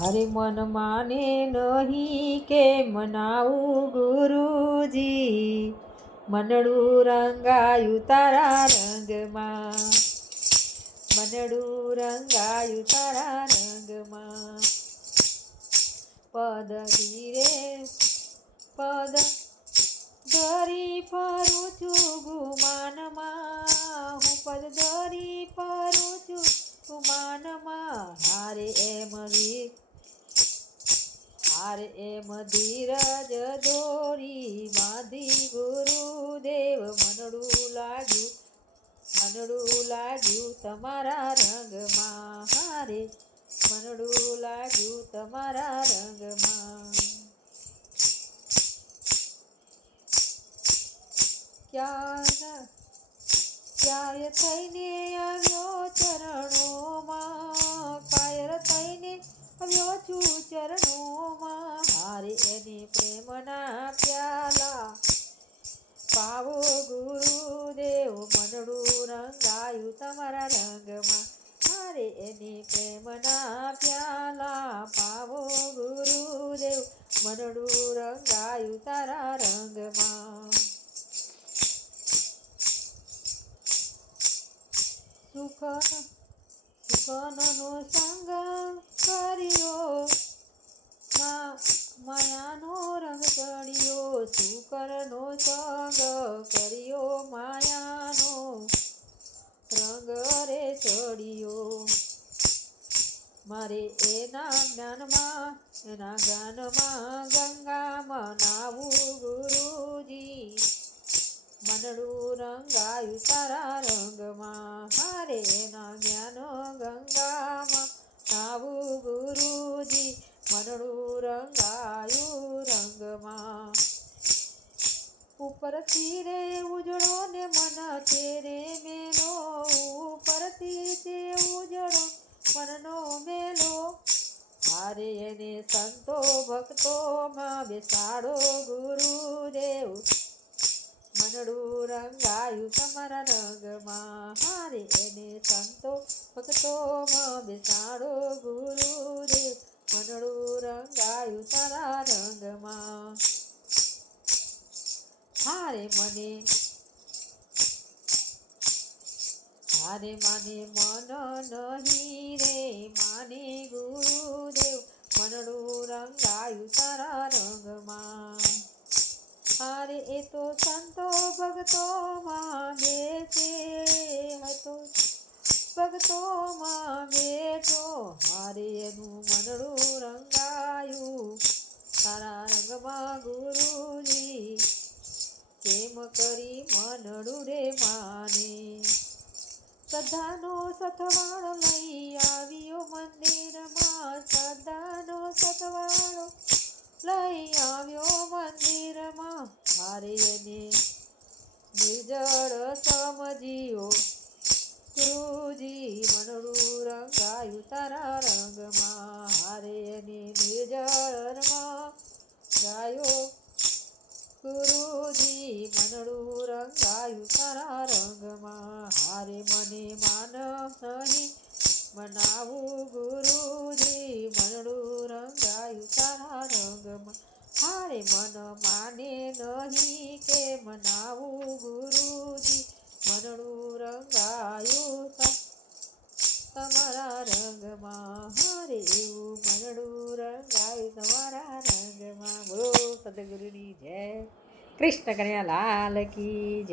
હરે મન માને નહીં કે મનાવું ગુરુજી. મનડું રંગાયું તારા રંગમાં. મનડું રંગાયું તારા રંગમાં. પદ ધીરે, પદ ધરી ફરું છું ગુમાનમાં. હું પદ ધરી ફરું છું ગુમાનમાં. હારે હારે એમ ધીરજ દોરી બાંધી ગુરુદેવ, મનડું લાગ્યું મનડું લાગ્યું તમારા રંગમાં. હારે મનડું લાગ્યું તમારા રંગમાં. ક્યાં ક્યારે થઈને આવ્યો ચરણોમાં. કાયર થઈને આવ્યો છું ચરણોમાં. એને પ્રેમના પ્યાલા પાવો ગુરુદેવ મનડું રંગાયું તારા રંગમાં. સુખન સુખનનો સંગ કર્યો. મારે એના જ્ઞાનમાં એના જ્ઞાનમાં ગંગામાં નાવું ગુરુજી. મનડું રંગાયું તારા રંગમાં હારે એના જ્ઞાનો ગંગામાં નાવું ગુરુજી. મનડું રંગાયું રંગમાં. ઉપર રે ઉજળો ને મન છે રે સંતો ભક્તોમાં બેસાડો ગુરુદેવ. મનડું રંગાયું તમારા રંગમાં. હારે એને સંતો, ભક્તોમાં બેસાડો ગુરુદેવ. મનડું રંગાયું તારા રંગમાં. હારે મને હારે મને મન નહીં રે. માને ગુરુદેવ મનડું રંગાયું તારા રંગમાં. હારે એ તો સંતો ભગતો માગે છે હતો ભક્તો તો હારે એનું મનડું રંગાયું તારા રંગમાં ગુરુજી. કેમ કરી મનડું રે માને? શ્રદ્ધાનો સથવાળો એને નિર્જળ સમજીઓ. ગુરુજી મનડું રંગાયું તારા રંગમાં. હારે ને નિર્જળમાં ગાયો. ગુરુજી મનડું રંગાયું તારા રંગમાં. હારે મને માન નહીં મનાવું ગુરુજી. મનાવું ગુરુજી મરણું રંગાયું તમારા રંગમાં હરે એવું મનડું રંગાયું, તમારા રંગમાં બોલો સદગુરુની જય. કૃષ્ણ કન્યા લાલ કી જય.